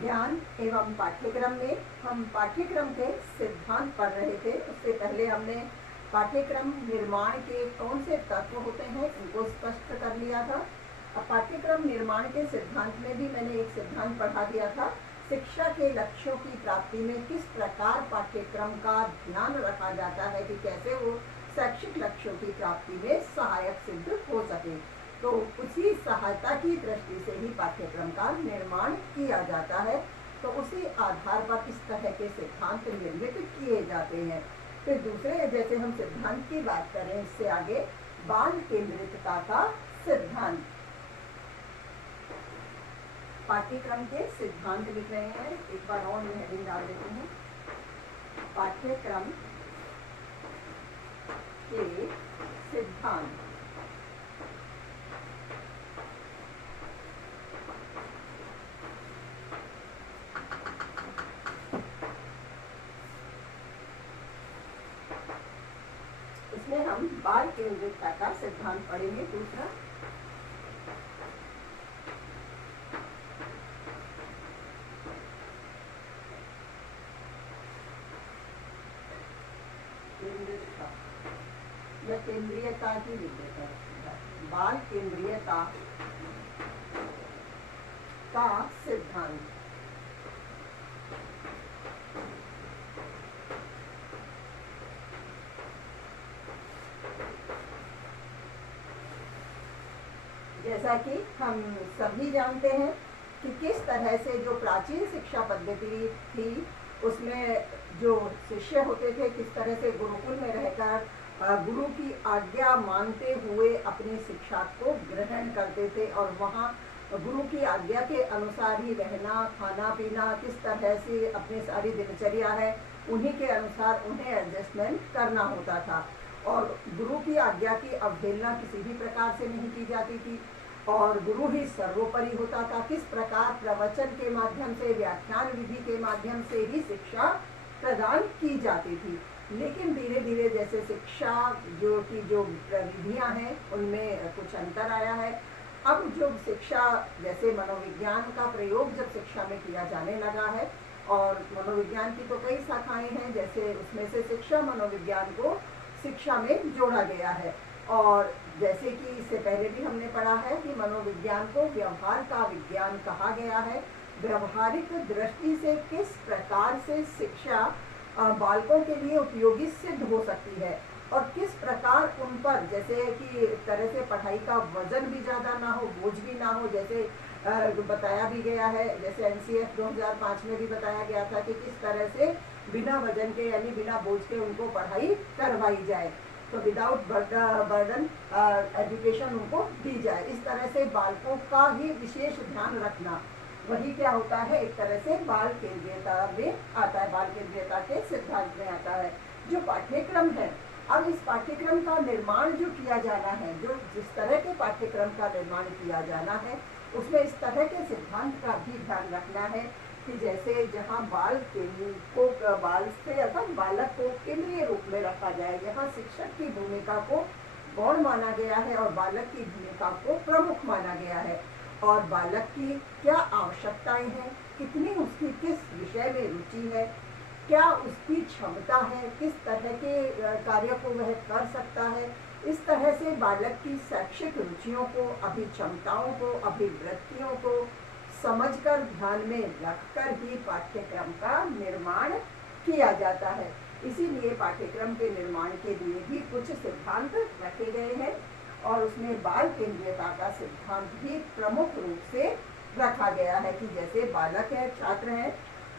ज्ञान एवं पाठ्यक्रम में हम पाठ्यक्रम के सिद्धांत पढ़ रहे थे। उससे पहले हमने पाठ्यक्रम निर्माण के कौन से तत्व होते हैं उनको स्पष्ट कर लिया था। अब पाठ्यक्रम निर्माण के सिद्धांत में भी मैंने एक सिद्धांत पढ़ा दिया था, शिक्षा के लक्ष्यों की प्राप्ति में किस प्रकार पाठ्यक्रम का ध्यान रखा जाता है कि कैसे वो शैक्षिक लक्ष्यों की प्राप्ति में सहायक सिद्ध हो सके। तो उसी सहायता की दृष्टि से ही पाठ्यक्रम का निर्माण किया जाता है। तो उसी आधार पर इस तरह के सिद्धांत निर्मित किए जाते हैं। फिर दूसरे, जैसे हम सिद्धांत की बात करें, इससे आगे बाल केंद्रितता का सिद्धांत। पाठ्यक्रम के सिद्धांत लिख रहे हैं, एक बार और हेडिंग डाल देते हैं, पाठ्यक्रम के सिद्धांत। इसमें हम बाल केंद्रितता का सिद्धांत पढ़ेंगे। दूसरा, केंद्रितता या केंद्रीयता की विद्यता, बाल केंद्रीयता का सिद्धांत। जैसा कि हम सभी जानते हैं कि किस तरह से जो प्राचीन शिक्षा पद्धति थी उसमें जो शिष्य होते थे किस तरह से गुरुकुल में रहकर गुरु की आज्ञा मानते हुए अपनी शिक्षा को ग्रहण करते थे, और वहाँ गुरु की आज्ञा के अनुसार ही रहना, खाना पीना, किस तरह से अपनी सारी दिनचर्या है उन्हीं के अनुसार उन्हें एडजस्टमेंट करना होता था। और गुरु की आज्ञा की अवहेलना किसी भी प्रकार से नहीं की जाती थी, और गुरु ही सर्वोपरि होता था। किस प्रकार प्रवचन के माध्यम से, व्याख्यान विधि के माध्यम से ही शिक्षा प्रदान की जाती थी। लेकिन धीरे धीरे जैसे शिक्षा जो विधियां हैं उनमें कुछ अंतर आया है। अब जो शिक्षा, जैसे मनोविज्ञान का प्रयोग जब शिक्षा में किया जाने लगा है, और मनोविज्ञान की तो कई शाखाएं हैं, जैसे उसमें से शिक्षा मनोविज्ञान को शिक्षा में जोड़ा गया है। और जैसे कि इससे पहले भी हमने पढ़ा है कि मनोविज्ञान को व्यवहार का विज्ञान कहा गया है। व्यवहारिक दृष्टि से किस प्रकार से शिक्षा बालकों के लिए उपयोगी सिद्ध हो सकती है, और किस प्रकार उन पर, जैसे कि एक तरह से पढ़ाई का वजन भी ज़्यादा ना हो, बोझ भी ना हो, जैसे बताया भी गया है, जैसे एनसीएफ 2005 में भी बताया गया था कि किस तरह से बिना वजन के यानी बिना बोझ के उनको पढ़ाई करवाई जाए, तो विदाउट बर्डन एजुकेशन उनको दी जाए। इस तरह से बालकों का ही विशेष ध्यान रखना, वही क्या होता है, एक तरह से बाल केंद्रीयता में आता है, बाल केंद्रीयता के सिद्धांत में आता है। जो पाठ्यक्रम है, अब इस पाठ्यक्रम का निर्माण जो किया जाना है, जो जिस तरह के पाठ्यक्रम का निर्माण किया जाना है उसमें इस तरह के सिद्धांत का भी ध्यान रखना है कि जैसे जहाँ बाल से अर्थात बालक को केंद्रीय रूप में रखा जाए, यहाँ शिक्षक की भूमिका को गौण माना गया है और बालक की भूमिका को प्रमुख माना गया है, और बालक की क्या आवश्यकताएं हैं, कितनी उसकी किस विषय में रुचि है, क्या उसकी क्षमता है, किस तरह के कार्य को वह कर सकता है, इस तरह से बालक की शैक्षिक रुचियों को, अभिक्षमताओं को, अभिवृत्तियों को समझकर ध्यान में रखकर ही पाठ्यक्रम का निर्माण किया जाता है। इसीलिए पाठ्यक्रम के निर्माण के लिए भी कुछ सिद्धांत रखे गए हैं, और उसमें बाल केंद्रीयता का सिद्धांत भी प्रमुख रूप से रखा गया है कि जैसे बालक है, छात्र हैं,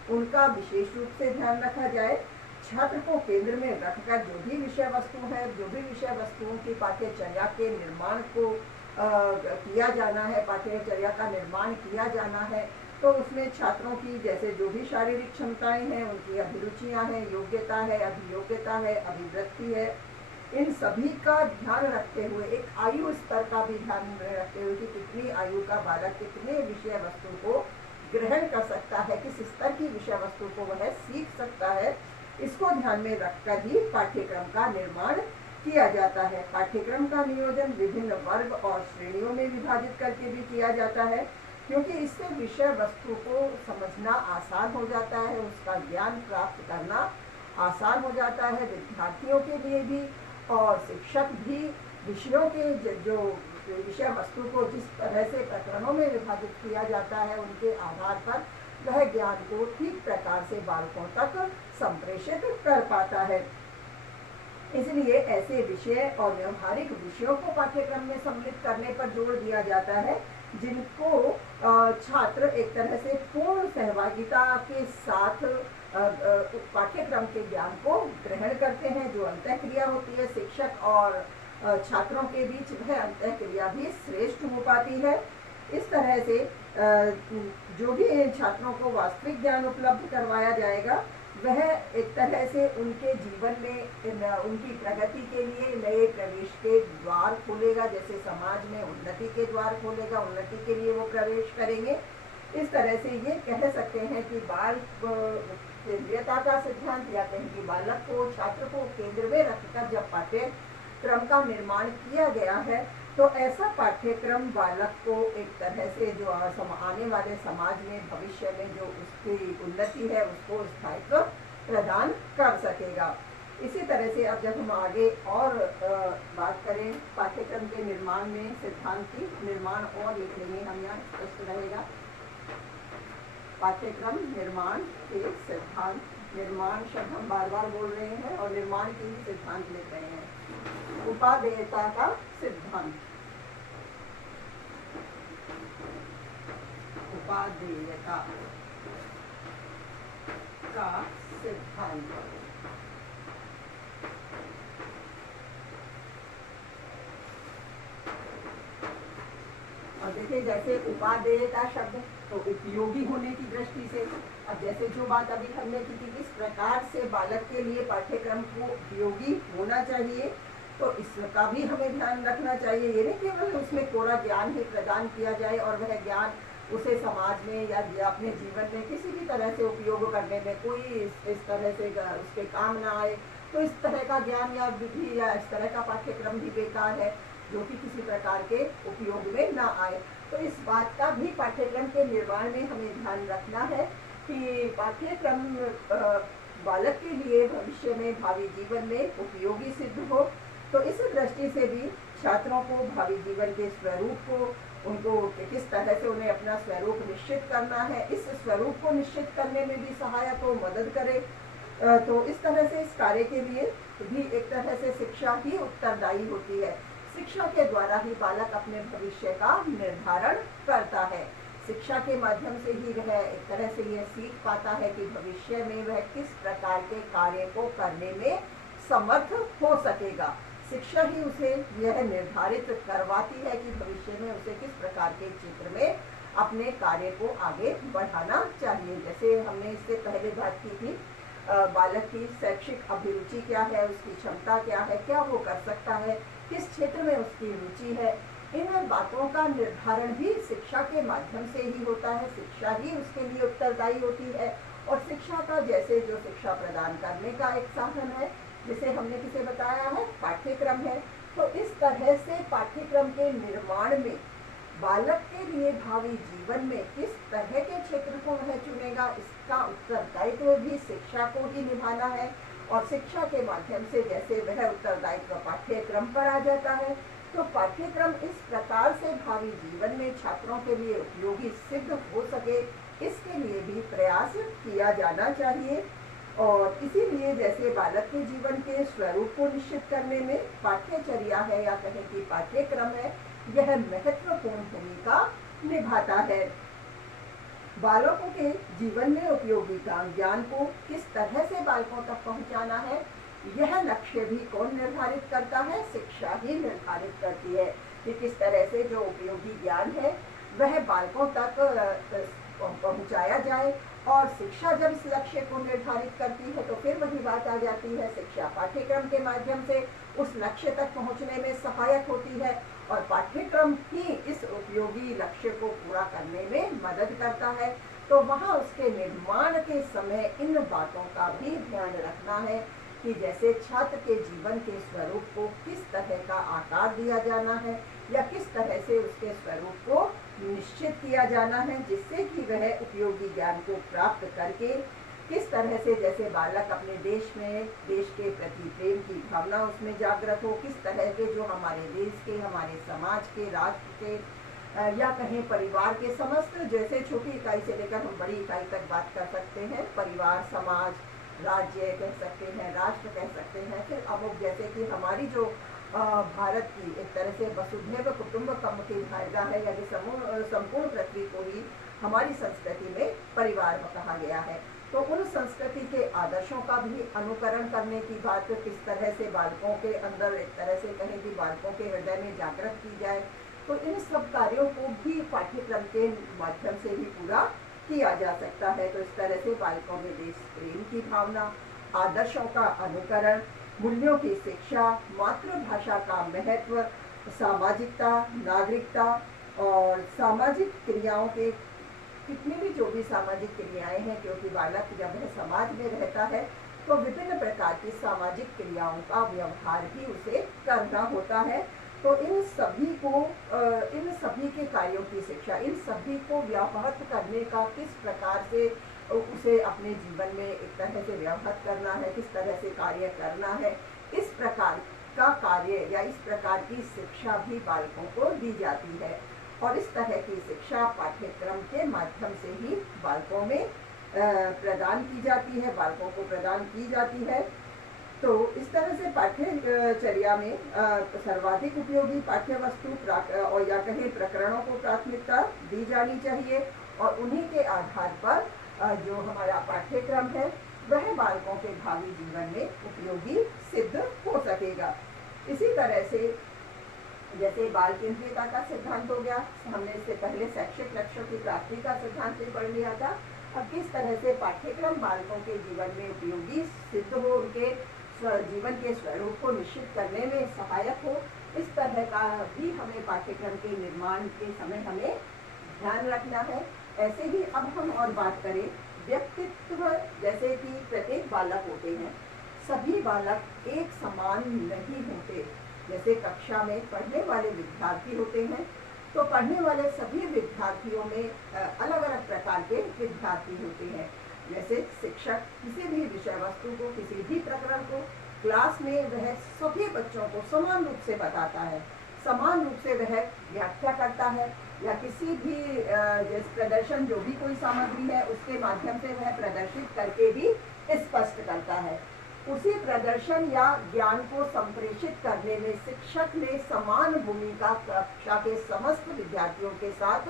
उनका विशेष रूप से ध्यान रखा जाए। छात्र को केंद्र में रखकर जो भी विषय वस्तु है, जो भी विषय वस्तुओं की पाठ्यचर्या के निर्माण को किया जाना है, पाठ्यचर्या का निर्माण किया जाना है, तो उसमें छात्रों की जैसे जो भी शारीरिक क्षमताएं हैं, उनकी अभिरुचियां हैं, योग्यता है, अभियोग्यता है, अभिवृत्ति है, इन सभी का ध्यान रखते हुए, एक आयु स्तर का भी ध्यान रखते हुए कि कितनी आयु का बालक कितने विषय वस्तु को ग्रहण कर सकता है, किस स्तर की विषय वस्तु को वह सीख सकता है, इसको ध्यान में रखकर ही पाठ्यक्रम का निर्माण किया जाता है। पाठ्यक्रम का नियोजन विभिन्न वर्ग और श्रेणियों में विभाजित करके भी किया जाता है। क्योंकि इससे विषय वस्तु को समझना आसान हो जाता है, उसका ज्ञान प्राप्त करना आसान हो जाता है विद्यार्थियों के लिए भी, और शिक्षक भी विषयों के जो विषय वस्तु को जिस तरह से प्रकरणों में विभाजित किया जाता है उनके आधार पर वह ज्ञान को ठीक प्रकार से बालकों तक संप्रेषित कर पाता है। इसलिए ऐसे विषय और व्यवहारिक विषयों को पाठ्यक्रम में सम्मिलित करने पर जोर दिया जाता है जिनको छात्र एक तरह से पूर्ण सहभागिता के साथ पाठ्यक्रम के ज्ञान को ग्रहण करते हैं। जो अंतःक्रिया होती है शिक्षक और छात्रों के बीच, वह अंतःक्रिया भी श्रेष्ठ हो पाती है। इस तरह से जो भी छात्रों को वास्तविक ज्ञान उपलब्ध करवाया जाएगा वह एक तरह से उनके जीवन में उनकी प्रगति के लिए नए प्रवेश के द्वार खोलेगा, जैसे समाज में उन्नति के द्वार खोलेगा, उन्नति के लिए वो प्रवेश करेंगे। इस तरह से ये कह सकते हैं कि बाल केंद्रीयता का सिद्धांत, या कहें कि बालक को, छात्र को केंद्र में रखकर जब पाठ्यक्रम का निर्माण किया गया है तो ऐसा पाठ्यक्रम बालक को एक तरह से जो आने वाले समाज में भविष्य में जो उसकी उन्नति है उसको स्थायित्व प्रदान कर सकेगा। इसी तरह से अब जब हम आगे और बात करें पाठ्यक्रम के निर्माण में सिद्धांत की, निर्माण और लिख लेंगे हम, यहाँ स्पष्ट रहेगा। पाठ्यक्रम निर्माण के सिद्धांत, निर्माण शब्द हम बार बार बोल रहे हैं और निर्माण के ही सिद्धांत लिख रहे हैं। उपादेयता का सिद्धांत, उपादेयता का सिद्धांत। और देखिए जैसे उपादेयता शब्द तो उपयोगी होने की दृष्टि से, अब जैसे जो बात अभी हमने की थी किस प्रकार से बालक के लिए पाठ्यक्रम को उपयोगी होना चाहिए, तो इसका भी हमें ध्यान रखना चाहिए। ये नहीं केवल उसमें कोरा ज्ञान ही प्रदान किया जाए और वह ज्ञान उसे समाज में या अपने जीवन में किसी भी तरह से उपयोग करने में कोई इस तरह से उसके काम ना आए, तो इस तरह का ज्ञान या विधि या इस तरह का पाठ्यक्रम भी बेकार है जो कि किसी प्रकार के उपयोग में ना आए। तो इस बात का भी पाठ्यक्रम के निर्माण में हमें ध्यान रखना है कि पाठ्यक्रम बालक के लिए भविष्य में भावी जीवन में उपयोगी सिद्ध हो। तो इस दृष्टि से भी छात्रों को भावी जीवन के स्वरूप को, उनको किस तरह से उन्हें अपना स्वरूप निश्चित करना है, इस स्वरूप को निश्चित करने में भी सहायक हो, मदद करे। तो इस तरह से इस कार्य के लिए भी एक तरह से शिक्षा ही उत्तरदायी होती है। शिक्षा के द्वारा ही बालक अपने भविष्य का निर्धारण करता है। शिक्षा के माध्यम से ही वह एक तरह से यह सीख पाता है कि भविष्य में वह किस प्रकार के कार्य को करने में समर्थ हो सकेगा। शिक्षा ही उसे यह निर्धारित करवाती है कि भविष्य में उसे किस प्रकार के क्षेत्र में अपने कार्य को आगे बढ़ाना चाहिए। जैसे हमने इससे पहले बात की थी, बालक की शैक्षिक अभिरुचि क्या है, उसकी क्षमता क्या है, क्या वो कर सकता है, किस क्षेत्र में उसकी रुचि है, इन बातों का निर्धारण भी शिक्षा के माध्यम से ही होता है। शिक्षा ही उसके लिए उत्तरदायी होती है। और शिक्षा का जैसे जो शिक्षा प्रदान करने का एक साधन है, जिसे हमने किसे बताया है, पाठ्यक्रम है। तो इस तरह से पाठ्यक्रम के निर्माण में बालक के लिए भावी जीवन में किस तरह के क्षेत्र को वह चुनेगा, इसका उत्तरदायित्व भी शिक्षा को ही निभाना है। और शिक्षा के माध्यम से जैसे वह उत्तरदायित्व पाठ्यक्रम पर आ जाता है, तो पाठ्यक्रम इस प्रकार से भावी जीवन में छात्रों के लिए उपयोगी सिद्ध हो सके, इसके लिए भी प्रयास किया जाना चाहिए। और इसीलिए जैसे बालक के जीवन के स्वरूप को निश्चित करने में पाठ्यचर्या है या कहें कि पाठ्यक्रम है, यह महत्वपूर्ण भूमिका निभाता है। बालकों के जीवन में उपयोगी ज्ञान को किस तरह से बालकों तक पहुंचाना है, यह लक्ष्य भी कौन निर्धारित करता है, शिक्षा ही निर्धारित करती है कि किस तरह से जो उपयोगी ज्ञान है वह बालकों तक पहुंचाया जाए। और शिक्षा जब इस लक्ष्य को निर्धारित करती है तो फिर वही बात आ जाती है, शिक्षा पाठ्यक्रम के माध्यम से उस लक्ष्य तक पहुंचने में सहायक होती है और पाठ्यक्रम ही इस उपयोगी लक्ष्य को पूरा करने में मदद करता है। तो वहाँ उसके निर्माण के समय इन बातों का भी ध्यान रखना है कि जैसे छात्र के जीवन के स्वरूप को किस तरह का आकार दिया जाना है या किस तरह से उसके स्वरूप को निश्चित किया जाना है, जिससे कि वह उपयोगी ज्ञान को प्राप्त करके किस तरह से, जैसे बालक अपने देश में, देश के प्रति प्रेम की भावना उसमें जागृत हो, किस तरह के जो हमारे देश के, हमारे समाज के, राष्ट्र के या कहें परिवार के समस्त, जैसे छोटी इकाई से लेकर हम बड़ी इकाई तक बात कर सकते हैं, परिवार, समाज, राज्य कह सकते हैं, राष्ट्र कह सकते हैं, फिर अमुक जैसे कि हमारी जो भारत की एक तरह से वसुधैव कुटुंबकम की धारणा है, यानी संपूर्ण पृथ्वी को ही हमारी संस्कृति में परिवार कहा गया है। तो उन संस्कृति के आदर्शों का भी अनुकरण करने की बात किस तरह से बालकों के अंदर, एक तरह से कहें कि बालकों के हृदय में जागृत की जाए, तो इन सब कार्यों को भी पाठ्यक्रम के माध्यम से ही पूरा किया जा सकता है। तो इस तरह से बालकों में देश प्रेम की भावना, आदर्शों का अनुकरण, मूल्यों की शिक्षा, मातृभाषा का महत्व, सामाजिकता, नागरिकता और सामाजिक क्रियाओं के कितनी भी जो भी सामाजिक क्रियाएं हैं, क्योंकि बालक जब वह समाज में रहता है तो विभिन्न प्रकार की सामाजिक क्रियाओं का व्यवहार भी उसे करना होता है। तो इन सभी के कार्यों की शिक्षा, इन सभी को व्याहत करने का किस प्रकार से उसे अपने जीवन में एक तरह से व्याहत करना है, किस तरह से कार्य करना है, इस प्रकार का कार्य या इस प्रकार की शिक्षा भी बालकों को दी जाती है। और इस तरह की शिक्षा पाठ्यक्रम के माध्यम से ही बालकों में प्रदान की जाती है, बालकों को प्रदान की जाती है। तो इस तरह से पाठ्यचर्या में सर्वाधिक उपयोगी पाठ्य वस्तु और या कहें प्रकरणों को प्राथमिकता दी जानी चाहिए, और उन्हीं के आधार पर जो हमारा पाठ्यक्रम है वह बालकों के भावी जीवन में उपयोगी सिद्ध हो सकेगा। इसी तरह से जैसे बाल केंद्रितता का सिद्धांत हो गया, हमने इससे पहले शैक्षिक लक्ष्यों की प्राप्ति का सिद्धांत भी पढ़ लिया था। अब किस तरह से पाठ्यक्रम बालकों के जीवन में उपयोगी सिद्ध हो, उनके जीवन के स्वरूप को निश्चित करने में सहायक हो, इस तरह का भी हमें पाठ्यक्रम के निर्माण के समय हमें ध्यान रखना है। ऐसे ही अब हम और बात करें व्यक्तित्व, जैसे कि प्रत्येक बालक होते हैं, सभी बालक एक समान नहीं होते। जैसे कक्षा में पढ़ने वाले विद्यार्थी होते हैं, तो पढ़ने वाले सभी विद्यार्थियों में अलग अलग प्रकार के विद्यार्थी होते हैं। जैसे शिक्षक किसी भी विषय वस्तु को, किसी भी प्रकरण को क्लास में वह सभी बच्चों को समान रूप से बताता है, समान रूप से वह व्याख्या करता है, या किसी भी प्रदर्शन जो भी कोई सामग्री है उसके माध्यम से वह प्रदर्शित करके भी स्पष्ट करता है। उसी प्रदर्शन या ज्ञान को संप्रेषित करने में शिक्षक ने समान भूमिका कक्षा के समस्त विद्यार्थियों के साथ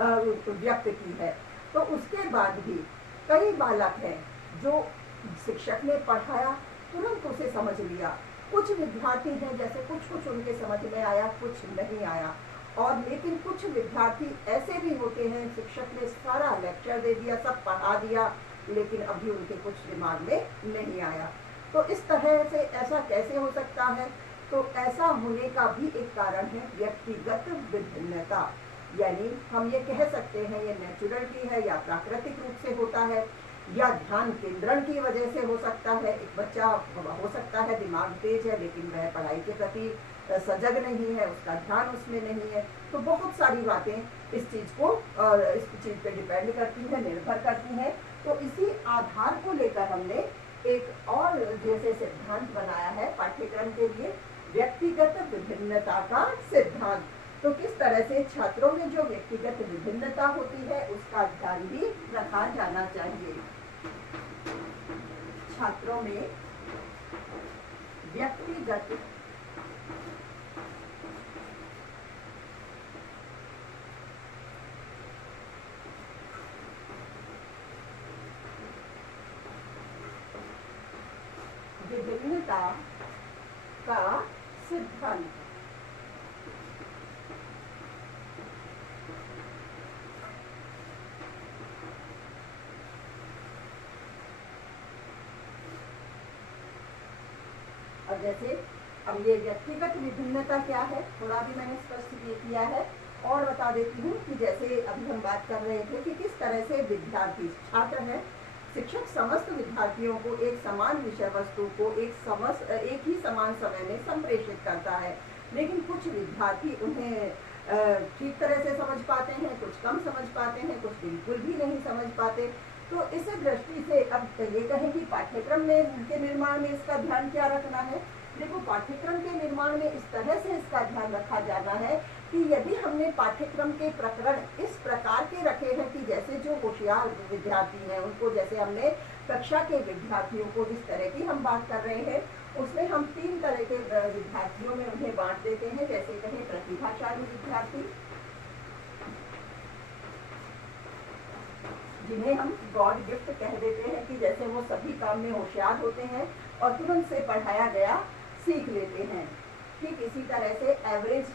व्यक्त की है। तो उसके बाद भी कई बालक हैं जो शिक्षक ने पढ़ाया तुरंत उसे समझ लिया, कुछ विद्यार्थी हैं जैसे कुछ उनके समझ में आया, कुछ नहीं आया, और लेकिन कुछ विद्यार्थी ऐसे भी होते हैं शिक्षक ने सारा लेक्चर दे दिया, सब पढ़ा दिया, लेकिन अभी उनके कुछ दिमाग में नहीं आया। तो इस तरह से ऐसा कैसे हो सकता है? तो ऐसा होने का भी एक कारण है व्यक्तिगत विभिन्नता, यानी हम ये कह सकते हैं ये नेचुरलिटी है या प्राकृतिक रूप से होता है, या ध्यान केंद्रण की वजह से हो सकता है। एक बच्चा हो सकता है दिमाग तेज है लेकिन वह पढ़ाई के प्रति सजग नहीं है, उसका ध्यान उसमें नहीं है। तो बहुत सारी बातें इस चीज़ पे डिपेंड करती है, निर्भर करती हैं। तो इसी आधार को लेकर हमने एक और जैसे सिद्धांत बनाया है पाठ्यक्रम के लिए, व्यक्तिगत विभिन्नता का सिद्धांत। तो किस तरह से छात्रों में जो व्यक्तिगत विभिन्नता होती है उसका ध्यान भी रखा जाना चाहिए। छात्रों में व्यक्तिगत विभिन्नता का सिद्धांत। और जैसे अब ये व्यक्तिगत विभिन्नता क्या है, थोड़ा भी मैंने स्पष्ट किया है और बता देती हूँ कि जैसे अभी हम बात कर रहे थे कि किस तरह से विद्यार्थी छात्र हैं, शिक्षक समस्त विद्यार्थियों को एक समान विषय वस्तु को एक ही समान समय में संप्रेषित करता है, लेकिन कुछ विद्यार्थी उन्हें ठीक तरह से समझ पाते हैं, कुछ कम समझ पाते हैं, कुछ बिल्कुल भी नहीं समझ पाते। तो इस दृष्टि से अब ये कहें कि पाठ्यक्रम में के निर्माण में इसका ध्यान क्या रखना है। देखो, पाठ्यक्रम के निर्माण में इस तरह से इसका ध्यान रखा जाना है कि यदि हमने पाठ्यक्रम के प्रकरण इस प्रकार के रखे हैं कि जैसे जो होशियार विद्यार्थी हैं उनको, जैसे हमने कक्षा के विद्यार्थियों को जिस तरह की हम बात कर रहे हैं, उसमें हम 3 तरह के विद्यार्थियों में उन्हें बांट देते हैं। जैसे कहें प्रतिभाशाली विद्यार्थी, जिन्हें हम गॉड गिफ्ट कह देते हैं कि जैसे वो सभी काम में होशियार होते हैं और तुरंत से पढ़ाया गया सीख लेते हैं। ठीक इसी तरह से एवरेज,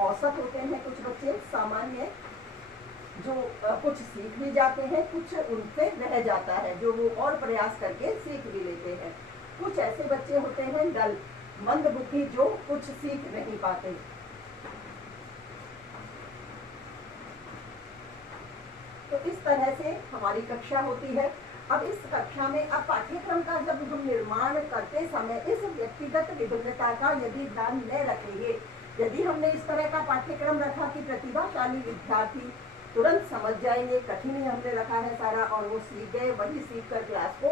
औसत होते हैं कुछ बच्चे, सामान्य, जो कुछ सीख भी जाते हैं, कुछ उनसे रह जाता है, जो वो और प्रयास करके सीख भी लेते हैं। कुछ ऐसे बच्चे होते हैं डल, मंद बुद्धि, जो कुछ सीख नहीं पाते। तो इस तरह से हमारी कक्षा होती है। अब इस कक्षा में अब पाठ्यक्रम का जब हम निर्माण करते समय इस व्यक्तिगत विभिन्नता का यदि ध्यान न रखेंगे, यदि हमने इस तरह का पाठ्यक्रम रखा कि प्रतिभाशाली विद्यार्थी तुरंत समझ जाएंगे, कठिन ही हमने रखा है सारा, और वो सीख गए, वही सीख कर क्लास को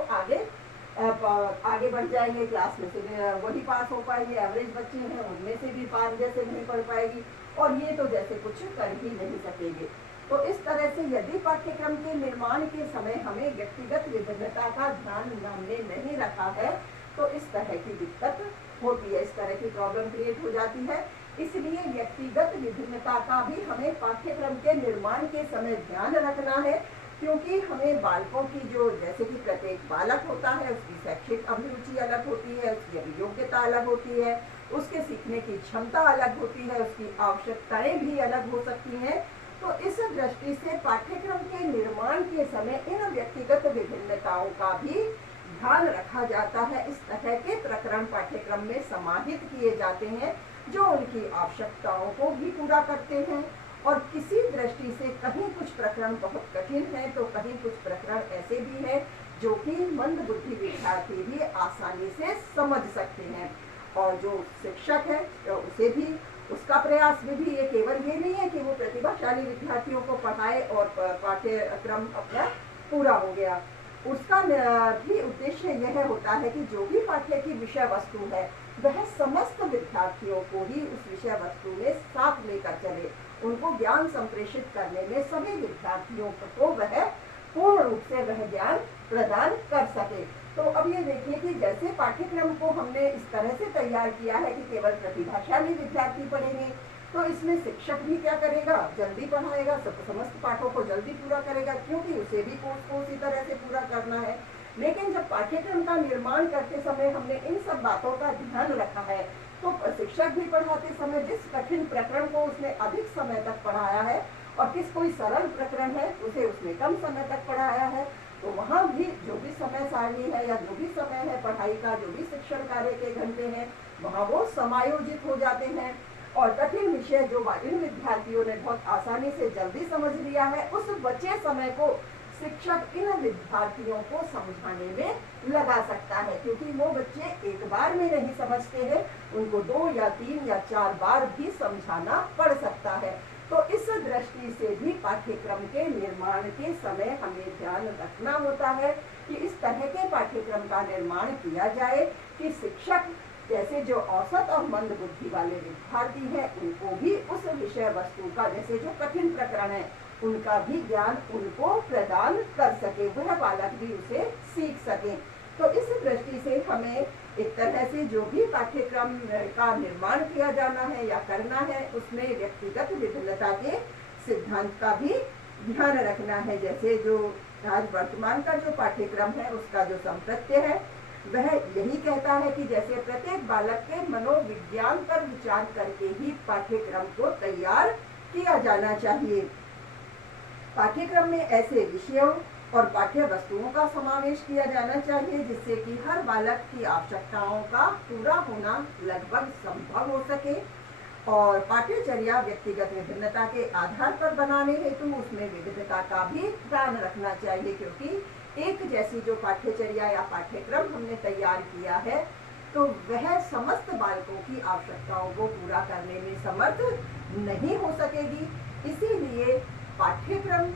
आगे बढ़ जाएंगे, क्लास में से वही पास हो पाएंगे। एवरेज बच्चे हैं उनमें से भी 5 जैसे नहीं पढ़ पाएगी, और ये तो जैसे कुछ कर ही नहीं सकेंगे। तो इस तरह से यदि पाठ्यक्रम के निर्माण के समय हमें व्यक्तिगत विभिन्नता का ध्यान हमने नहीं रखा है, तो इस तरह की दिक्कत होती है, इस तरह की प्रॉब्लम क्रिएट हो जाती है। इसलिए व्यक्तिगत विभिन्नता का भी हमें पाठ्यक्रम के निर्माण के समय ध्यान रखना है, क्योंकि हमें बालकों की जो, जैसे कि प्रत्येक बालक होता है उसकी शैक्षिक अभिरुचि अलग होती है, उसकी अभियोग्यता अलग होती है, उसके सीखने की क्षमता अलग होती है, उसकी आवश्यकताएं भी अलग हो सकती हैं। तो इस दृष्टि से पाठ्यक्रम के निर्माण के समय इन व्यक्तिगत विभिन्नताओं का भी ध्यान रखा जाता है। इस तरह के प्रकरण पाठ्यक्रम में समाहित किए जाते हैं जो उनकी आवश्यकताओं को भी पूरा करते हैं। और किसी दृष्टि से कहीं कुछ प्रकरण बहुत कठिन है, तो कहीं कुछ प्रकरण ऐसे भी हैं जो कि मंद बुद्धि विद्यार्थी भी आसानी से समझ सकते हैं, और जो शिक्षक है उसे भी उसका प्रयास भी ये केवल ये नहीं है कि वो प्रतिभाशाली विद्यार्थियों को पढ़ाए और पाठ्यक्रम अपना पूरा हो गया। उसका भी उद्देश्य यह होता है कि जो भी पाठ्य की विषय वस्तु है वह समस्त विद्यार्थियों को ही उस विषय वस्तु में साथ लेकर चले, उनको ज्ञान संप्रेषित करने में सभी विद्यार्थियों को वह पूर्ण रूप से वह ज्ञान प्रदान कर सके। तो अब ये देखिए कि जैसे पाठ्यक्रम को हमने इस तरह से तैयार किया है कि केवल प्रतिभाशाली विद्यार्थी पढ़ेंगे, तो इसमें शिक्षक भी क्या करेगा, जल्दी पढ़ाएगा, समस्त पाठों को जल्दी पूरा करेगा, क्योंकि उसे भी कोर्स को उसी तरह से पूरा करना है। लेकिन जब पाठ्यक्रम का निर्माण करते समय हमने इन सब बातों का ध्यान रखा है, तो शिक्षक भी पढ़ाते समय जिस कठिन प्रकरण को उसने अधिक समय तक पढ़ाया है और किस कोई सरल प्रकरण है उसे उसने कम समय तक पढ़ाया है, तो वहाँ भी जो भी समय सारणी है या जो भी समय है पढ़ाई का, जो भी शिक्षण कार्य के घंटे हैं, वहाँ वो समायोजित हो जाते हैं। और कठिन विषय जो इन विद्यार्थियों ने बहुत आसानी से जल्दी समझ लिया है, उस बचे समय को शिक्षक इन विद्यार्थियों को समझाने में लगा सकता है, क्योंकि वो बच्चे एक बार में नहीं समझते हैं, उनको 2 या 3 या 4 बार भी समझाना पड़ सकता है। तो इस दृष्टि से भी पाठ्यक्रम के निर्माण के समय हमें ध्यान रखना होता है कि इस तरह के पाठ्यक्रम का निर्माण किया जाए कि शिक्षक जैसे जो औसत और मंद बुद्धि वाले विद्यार्थी हैं उनको भी उस विषय वस्तु का, जैसे जो कठिन प्रकरण है उनका भी ज्ञान उनको प्रदान कर सके, वह बालक भी उसे सीख सके। तो इस दृष्टि से हमें एक तरह से जो भी पाठ्यक्रम का निर्माण किया जाना है या करना है, उसमें व्यक्तिगत विभिन्नता के सिद्धांत का भी ध्यान रखना है। जैसे जो आज वर्तमान का जो पाठ्यक्रम है उसका जो संप्रत्यय है वह यही कहता है कि जैसे प्रत्येक बालक के मनोविज्ञान पर विचार करके ही पाठ्यक्रम को तैयार किया जाना चाहिए। पाठ्यक्रम में ऐसे विषयों और पाठ्य वस्तुओं का समावेश किया जाना चाहिए जिससे कि हर बालक की आवश्यकताओं का पूरा होना लगभग संभव हो सके। और पाठ्यचर्या व्यक्तिगत विभिन्नता के आधार पर बनाने हेतु उसमें विविधता का भी ध्यान रखना चाहिए, क्योंकि एक जैसी जो पाठ्यचर्या या पाठ्यक्रम हमने तैयार किया है तो वह समस्त बालकों की आवश्यकताओं को पूरा करने में समर्थ नहीं हो सकेगी। इसीलिए पाठ्यक्रम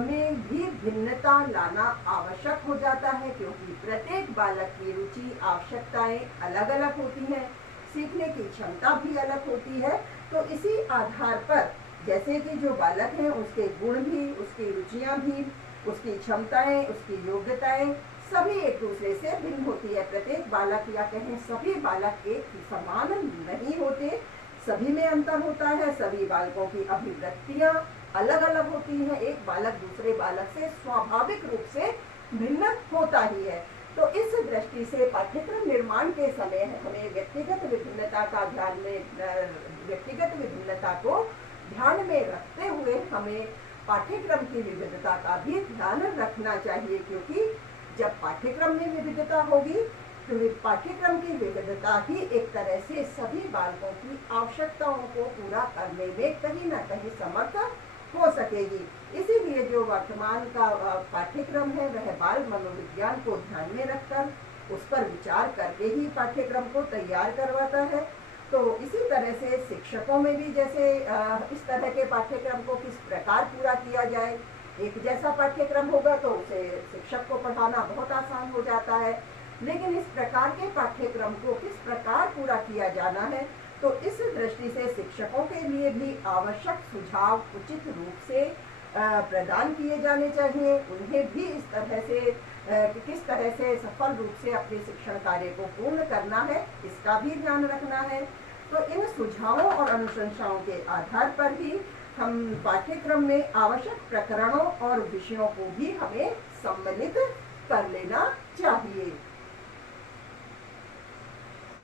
में भी भिन्नता लाना आवश्यक हो जाता है, क्योंकि प्रत्येक बालक की रुचि आवश्यकताएं अलग अलग होती हैं, सीखने की क्षमता भी अलग होती है। तो इसी आधार पर जैसे कि जो बालक है उसके गुण भी, उसकी रुचियां भी, उसकी क्षमताएं, उसकी योग्यताएं सभी एक दूसरे से भिन्न होती है। प्रत्येक बालक या कहें सभी बालक एक ही समान नहीं होते, सभी में अंतर होता है। सभी बालकों की अभिव्यक्तियां अलग अलग होती हैं। एक बालक दूसरे बालक से स्वाभाविक रूप से भिन्न होता ही है। तो इस दृष्टि से पाठ्यक्रम निर्माण के समय हमें व्यक्तिगत विभिन्नता को ध्यान में रखते हुए हमें पाठ्यक्रम की विविधता का भी ध्यान रखना चाहिए, क्योंकि जब पाठ्यक्रम में विविधता होगी तो पाठ्यक्रम की विविधता ही एक तरह से सभी बालकों की आवश्यकताओं को पूरा करने में कहीं ना कहीं समर्थ हो सकेगी। इसीलिए जो वर्तमान का पाठ्यक्रम है वह बाल मनोविज्ञान को ध्यान में रखकर उस पर विचार करके ही पाठ्यक्रम को तैयार करवाता है। तो इसी तरह से शिक्षकों में भी जैसे इस तरह के पाठ्यक्रम को किस प्रकार पूरा किया जाए, एक जैसा पाठ्यक्रम होगा तो उसे शिक्षक को पढ़ाना बहुत आसान हो जाता है, लेकिन इस प्रकार के पाठ्यक्रम को किस प्रकार पूरा किया जाना है, तो इस दृष्टि से शिक्षकों के लिए भी आवश्यक सुझाव उचित रूप से प्रदान किए जाने चाहिए। उन्हें भी इस तरह से किस तरह से सफल रूप से अपने शिक्षण कार्य को पूर्ण करना है, इसका भी ध्यान रखना है। तो इन सुझावों और अनुशंसाओं के आधार पर ही हम पाठ्यक्रम में आवश्यक प्रकरणों और विषयों को भी हमें सम्मिलित कर लेना चाहिए।